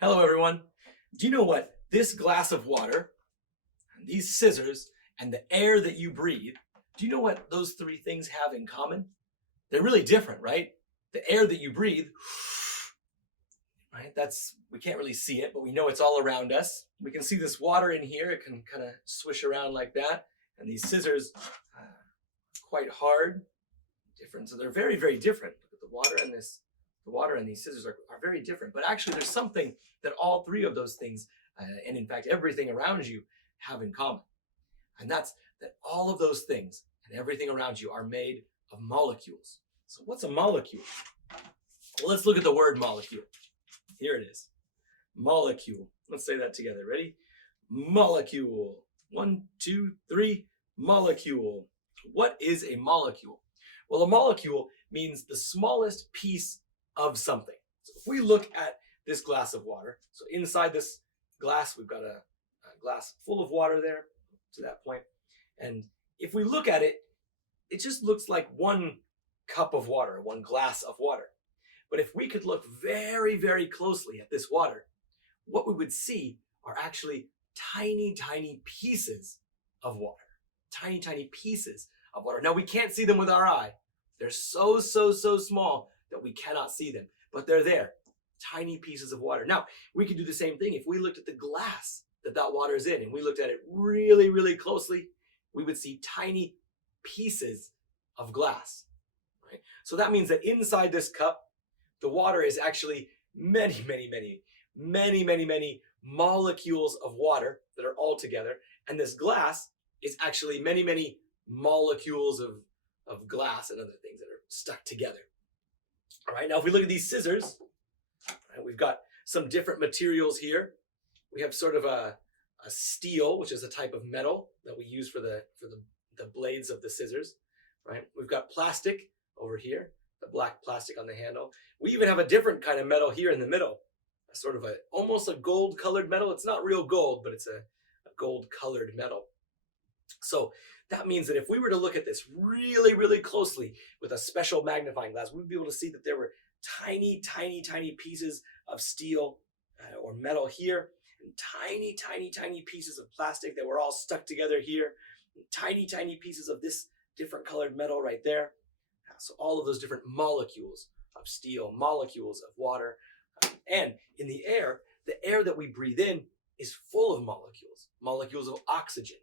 Hello, everyone. Do you know what this glass of water, these scissors, and the air that you breathe, do you know what those three things have in common? They're really different, right? The air that you breathe, right? We can't really see it, but we know it's all around us. We can see this water in here. It can kind of swish around like that. And these scissors, quite hard, different. So they're very, very different. Look at the water and these scissors are very different. But actually, there's something that all three of those things, and in fact, everything around you have in common. And that's that all of those things and everything around you are made of molecules. So what's a molecule? Well, let's look at the word molecule. Here it is. Molecule. Let's say that together. Ready? Molecule. 1, 2, 3. Molecule. What is a molecule? Well, a molecule means the smallest piece of something. So if we look at this glass of water, so inside this glass, we've got a glass full of water there to that point. And if we look at it, it just looks like one cup of water, one glass of water. But if we could look very, very closely at this water, what we would see are actually tiny, tiny pieces of water. Tiny, tiny pieces of water. Now, we can't see them with our eye. They're so small that we cannot see them, but they're there. Tiny pieces of water. Now, we could do the same thing if we looked at the glass that water is in and we looked at it really, really closely, we would see tiny pieces of glass, right? So that means that inside this cup, the water is actually many molecules of water that are all together. And this glass is actually many molecules of glass and other things that are stuck together. All right, now if we look at these scissors, right, we've got some different materials here. We have sort of a steel, which is a type of metal that we use for the blades of the scissors, right? We've got plastic over here, the black plastic on the handle. We even have a different kind of metal here in the middle, a sort of almost a gold colored metal. It's not real gold, but it's a gold colored metal. So that means that if we were to look at this really, really closely with a special magnifying glass, we'd be able to see that there were tiny pieces of steel or metal here, and tiny pieces of plastic that were all stuck together here, and tiny pieces of this different colored metal right there. So all of those different molecules of steel, molecules of water, and in the air that we breathe in is full of molecules of oxygen,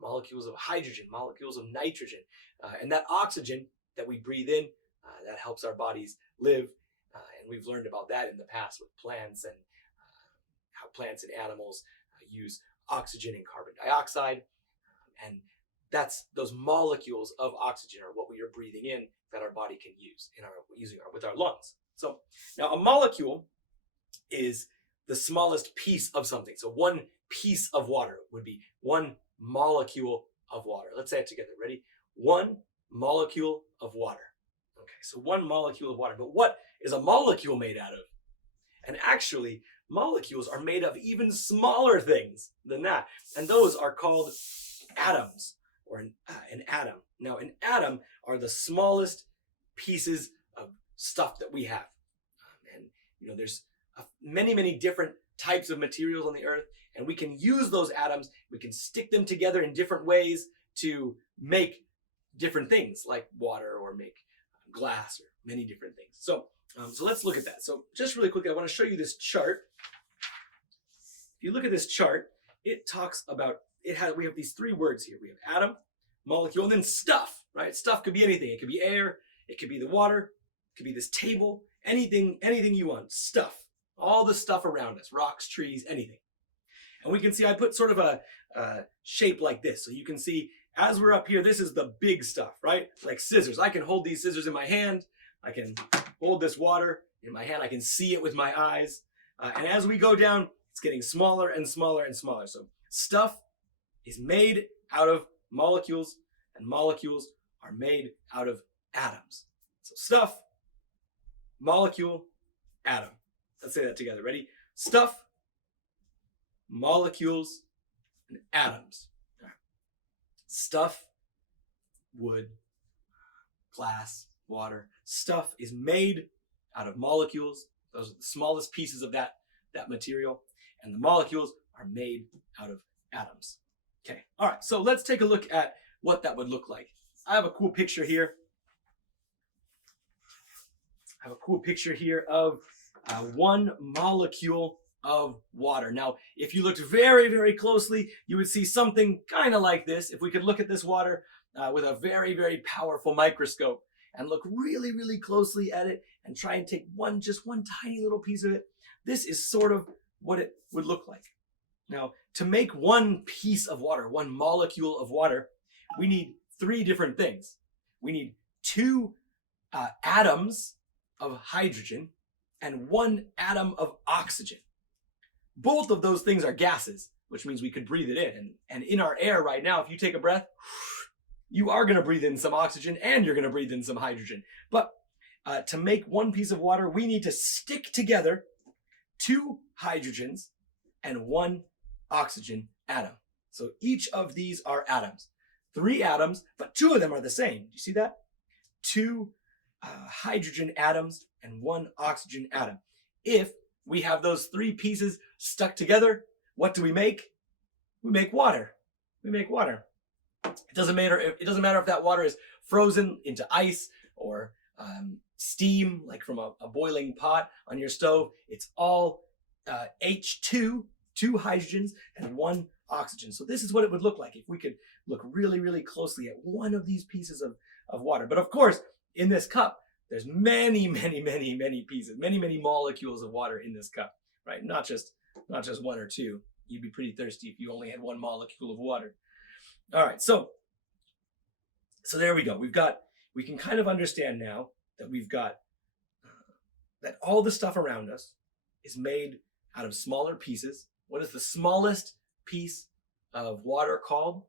molecules of hydrogen, molecules of nitrogen, and that oxygen that we breathe in, that helps our bodies live, and we've learned about that in the past with plants and how plants and animals use oxygen and carbon dioxide, and those molecules of oxygen are what we are breathing in that our body can use with our lungs. So now a molecule is the smallest piece of something. So one piece of water would be one molecule of water. Let's say it together. Ready? One molecule of water. Okay, so one molecule of water. But what is a molecule made out of? And actually, molecules are made of even smaller things than that. And those are called atoms, or an atom. Now, an atom are the smallest pieces of stuff that we have. And there's many different types of materials on the earth, and we can use those atoms, we can stick them together in different ways to make different things like water or make glass or many different things. So let's look at that. So just really quickly, I want to show you this chart. If you look at this chart, it talks about, we have these three words here. We have atom, molecule, and then stuff, right? Stuff could be anything. It could be air, it could be the water, it could be this table, anything you want, stuff. All the stuff around us, rocks, trees, anything. And we can see I put sort of a shape like this. So you can see as we're up here, this is the big stuff, right? Like scissors. I can hold these scissors in my hand. I can hold this water in my hand. I can see it with my eyes. And as we go down, it's getting smaller and smaller and smaller. So stuff is made out of molecules, and molecules are made out of atoms. So stuff, molecule, atom. Let's say that together. Ready? Stuff, molecules, and atoms. Stuff, wood, glass, water. Stuff is made out of molecules. Those are the smallest pieces of that that material, and the molecules are made out of atoms. Okay, all right, so let's take a look at what that would look like. I have a cool picture here. Of one molecule of water. Now, if you looked very, very closely, you would see something kind of like this. If we could look at this water with a very, very powerful microscope and look really, really closely at it and try and take just one tiny little piece of it, this is sort of what it would look like. Now, to make one piece of water, one molecule of water, we need three different things. We need two atoms of hydrogen and one atom of oxygen. Both of those things are gases, which means we could breathe it in. And in our air right now, if you take a breath, you are going to breathe in some oxygen and you're going to breathe in some hydrogen. But to make one piece of water, we need to stick together two hydrogens and one oxygen atom. So each of these are atoms. Three atoms, but two of them are the same. Do you see that? Two hydrogen atoms and one oxygen atom. If we have those three pieces stuck together, what do we make? We make water. It doesn't matter if that water is frozen into ice or steam, like from a boiling pot on your stove. It's all H2, two hydrogens and one oxygen. So this is what it would look like if we could look really, really closely at one of these pieces of water. But of course, in this cup, there's many pieces, many molecules of water in this cup, right? Not just one or two. You'd be pretty thirsty if you only had one molecule of water. All right, so there we go. We can kind of understand now that we've got that all the stuff around us is made out of smaller pieces. What is the smallest piece of water called?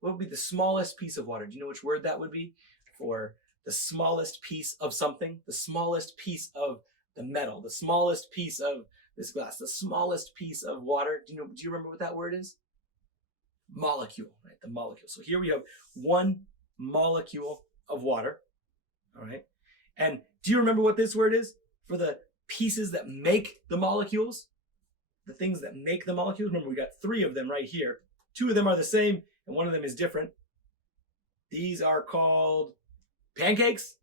What would be the smallest piece of water? Do you know which word that would be for the smallest piece of something? The smallest piece of the metal, the smallest piece of this glass, the smallest piece of water. Do you remember what that word is? Molecule, right? The molecule. So here we have one molecule of water. All right. And do you remember what this word is for the pieces that make the molecules? The things that make the molecules. Remember, we got three of them right here. Two of them are the same and one of them is different. These are called pancakes?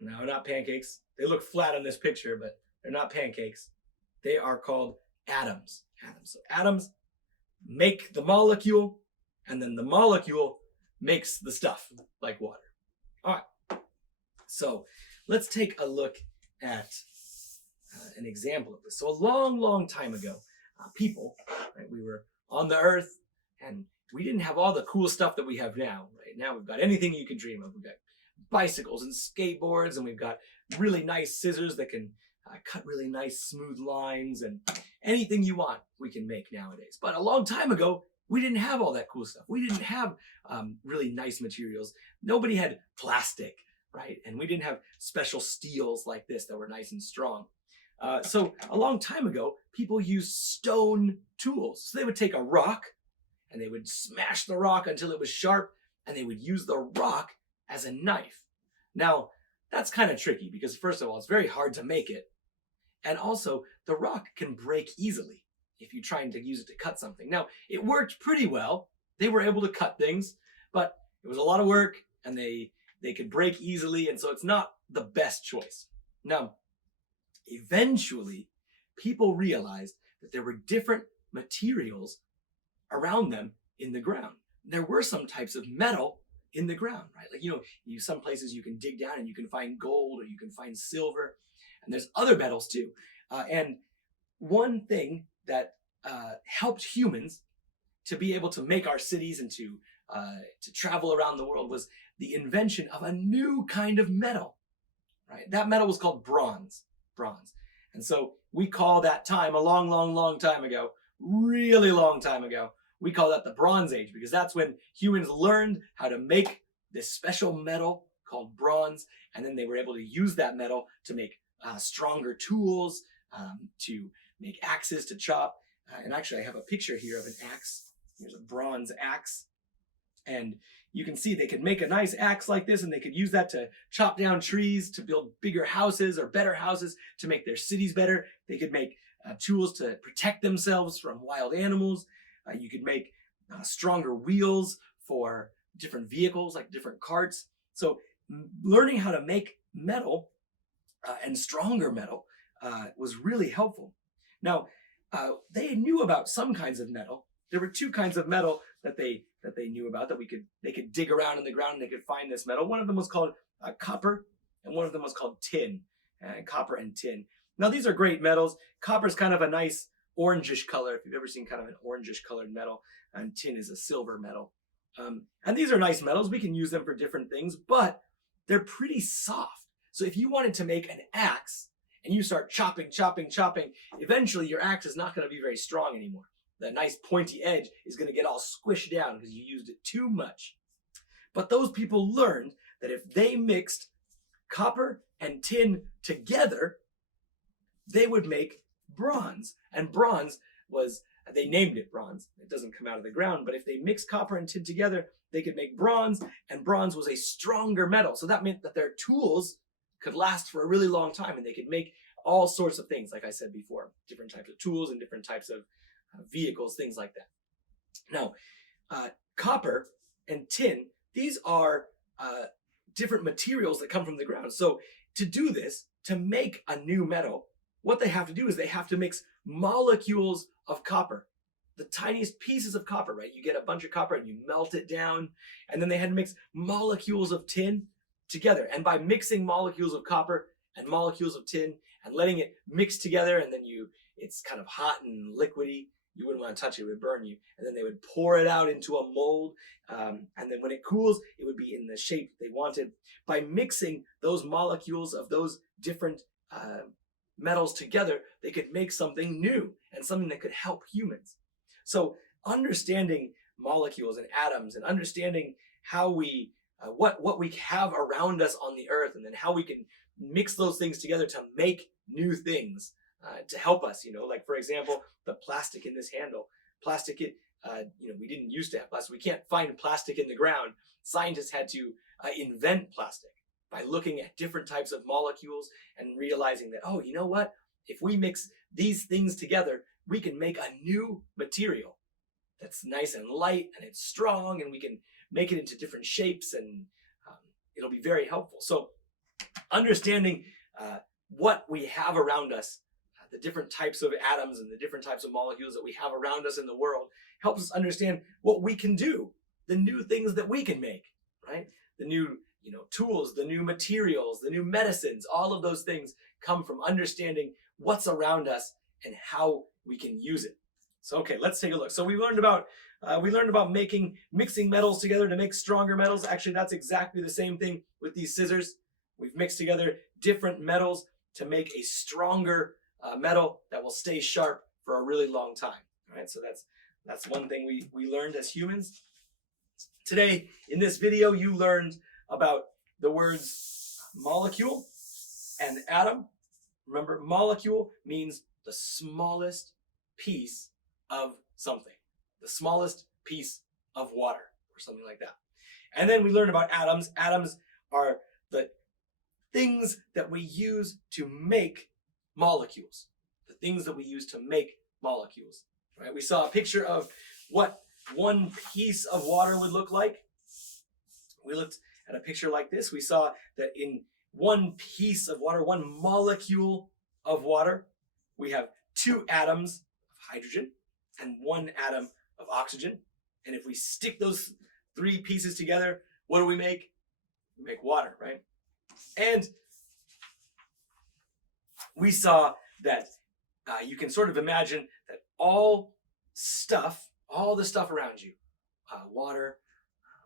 No, not pancakes. They look flat on this picture, but they're not pancakes. They are called atoms. So atoms make the molecule, and then the molecule makes the stuff like water. All right. So let's take a look at an example of this. So a long time ago, people, right, we were on the earth, and we didn't have all the cool stuff that we have now. Right now, we've got anything you can dream of. We've got bicycles and skateboards, and we've got really nice scissors that can cut really nice smooth lines, and anything you want we can make nowadays. But a long time ago, we didn't have all that cool stuff. We didn't have really nice materials. Nobody had plastic, right? And we didn't have special steels like this that were nice and strong. So a long time ago, people used stone tools. So they would take a rock and they would smash the rock until it was sharp, and they would use the rock as a knife. Now, that's kind of tricky because first of all, it's very hard to make it. And also, the rock can break easily if you're trying to use it to cut something. Now, it worked pretty well. They were able to cut things, but it was a lot of work and they could break easily, and so it's not the best choice. Now, eventually, people realized that there were different materials around them in the ground. There were some types of metal in the ground, right? Like, some places you can dig down and you can find gold or you can find silver, and there's other metals too. And one thing that helped humans to be able to make our cities and to travel around the world was the invention of a new kind of metal, right? That metal was called bronze. And so we call that time a long time ago, really long time ago, we call that the Bronze Age, because that's when humans learned how to make this special metal called bronze, and then they were able to use that metal to make stronger tools, to make axes to chop. And actually, I have a picture here of an axe. Here's a bronze axe. And you can see they could make a nice axe like this, and they could use that to chop down trees, to build bigger houses or better houses, to make their cities better. They could make tools to protect themselves from wild animals. You could make stronger wheels for different vehicles, like different carts. So learning how to make metal and stronger metal was really helpful. Now, they knew about some kinds of metal. There were two kinds of metal that they knew about that they could dig around in the ground and they could find this metal. One of them was called copper, and one of them was called tin. Copper and tin. Now these are great metals. Copper is kind of a nice orangish color, if you've ever seen kind of an orangish colored metal, and tin is a silver metal. And these are nice metals. We can use them for different things, but they're pretty soft. So if you wanted to make an axe and you start chopping, eventually your axe is not going to be very strong anymore. The nice pointy edge is going to get all squished down because you used it too much. But those people learned that if they mixed copper and tin together, they would make bronze. And bronze was, they named it bronze. It doesn't come out of the ground, but if they mixed copper and tin together, they could make bronze, and bronze was a stronger metal. So that meant that their tools could last for a really long time, and they could make all sorts of things, like I said before, different types of tools and different types of vehicles, things like that. Now, copper and tin, these are different materials that come from the ground. So to do this, to make a new metal, what they have to do is they have to mix molecules of copper, the tiniest pieces of copper, right? You get a bunch of copper and you melt it down, and then they had to mix molecules of tin together. And by mixing molecules of copper and molecules of tin and letting it mix together, and then it's kind of hot and liquidy, you wouldn't want to touch it, it would burn you. And then they would pour it out into a mold. And then when it cools, it would be in the shape they wanted. By mixing those molecules of those different metals together, they could make something new and something that could help humans. So understanding molecules and atoms and understanding how we, what we have around us on the earth, and then how we can mix those things together to make new things to help us, like for example, the plastic in this handle. Plastic, we didn't used to have plastic. We can't find plastic in the ground. Scientists had to invent plastic by looking at different types of molecules and realizing that, oh, you know what? If we mix these things together, we can make a new material that's nice and light and it's strong, and we can make it into different shapes, and it'll be very helpful. So understanding what we have around us, the different types of atoms and the different types of molecules that we have around us in the world, helps us understand what we can do, the new things that we can make, right? The new tools, the new materials, the new medicines, all of those things come from understanding what's around us and how we can use it. So, okay, let's take a look. So we learned about mixing metals together to make stronger metals. Actually, that's exactly the same thing with these scissors. We've mixed together different metals to make a stronger metal that will stay sharp for a really long time. All right, so that's one thing we learned as humans. Today, in this video, you learned about the words molecule and atom. Remember, molecule means the smallest piece of something, the smallest piece of water or something like that. And then we learned about atoms. Atoms are the things that we use to make molecules, the things that we use to make molecules, right? We saw a picture of what one piece of water would look like. We looked at a picture like this. We saw that in one piece of water, one molecule of water, we have two atoms of hydrogen and one atom of oxygen. And if we stick those three pieces together, what do we make? We make water, right? And we saw that you can sort of imagine that all the stuff around you, water,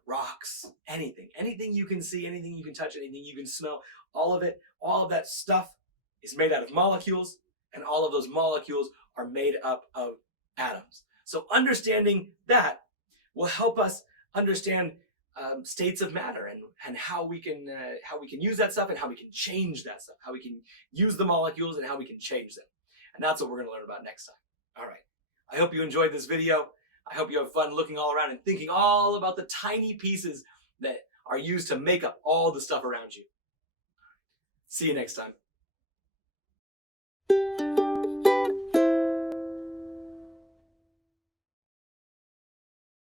rocks, anything you can see, anything you can touch, anything you can smell, all of that stuff is made out of molecules, and all of those molecules are made up of atoms. So understanding that will help us understand states of matter and how we can use that stuff and how we can change that stuff, how we can use the molecules and how we can change them. And that's what we're going to learn about next time. All right. I hope you enjoyed this video. I hope you have fun looking all around and thinking all about the tiny pieces that are used to make up all the stuff around you. See you next time.